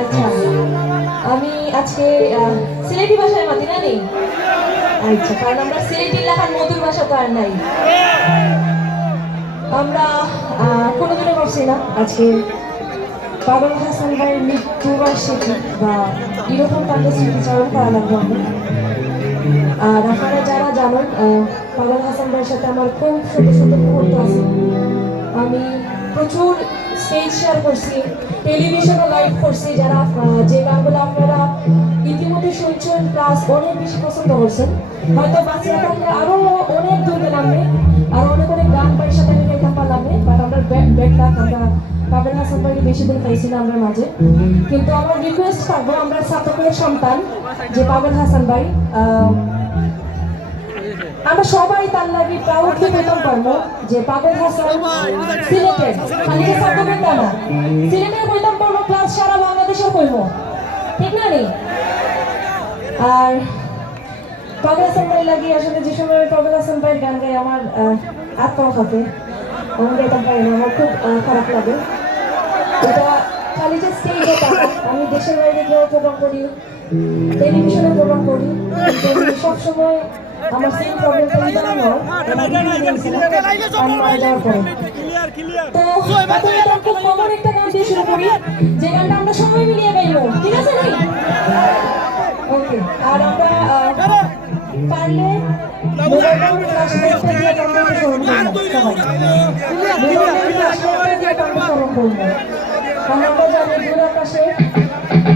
আচ্ছা আমি আজকে সিলেটি ভাষায় মাতি, না নেই? আচ্ছা কারণ আমরা সিলেটি এলাকার মধুর ভাষা তো আর নাই। আমরা কোনোদিনও করছি না আজকে পাগল হাসান ভাইয়ের মৃত্যুবার্ষিকী বা এরকম তাদের স্মৃতিচারণ করা লাগবে আমরা। আর আপনারা যারা জানেন পাগল হাসান ভাইয়ের সাথে আমার খুব সুন্দর সুন্দর মুহূর্ত আছে। আমি প্রচুর স্টেজ শেয়ার করছি টেলিভিশনও লাইভ করছি যারা যে গানগুলো আপনারা ইতিমধ্যে শুনছেন প্লাস অনেক বেশি পছন্দ করছেন। হয়তো বাচ্চারা থাকলে আরও অনেক দূর গেলামে আর অনেক অনেক গান বাড়ির সাথে আমি গাইতাম পারলামে বাট আমরা ব্যাক ডাক আমরা পাবেন হাসান ভাইকে বেশি দিন পাইছি না আমরা মাঝে। কিন্তু আমার রিকোয়েস্ট থাকব আমরা সাতকের সন্তান, যে পাবেন হাসান ভাই আমরা সবাই তার লাগি পারব যে পাগল হাসান সিলেটের খালি যে সাতকের তা না। সিলেটের কইতাম পারব প্লাস সারা বাংলাদেশের কইবো ঠিক না নি আর পাগল হাসান ভাই লাগি আসলে যে সময় পাগল হাসান গান গাই, আমার আত্মা হাতে আমি গাইতাম পারি না, আমার খুব খারাপ লাগে। এটা খালি যে স্টেজে আমি দেশের বাইরে গিয়েও প্রোগ্রাম করি টেলিভিশনে প্রোগ্রাম করি সবসময় আমার সেম প্রবলেমটা আমার যাওয়ার তো প্রথমে তো খুব কমন একটা গান দিয়ে শুরু করি যে গানটা আমরা সবাই মিলিয়ে গাইবো ঠিক আছে নি ওকে আর আমরা পারলে আমরা জানি দূর আকাশে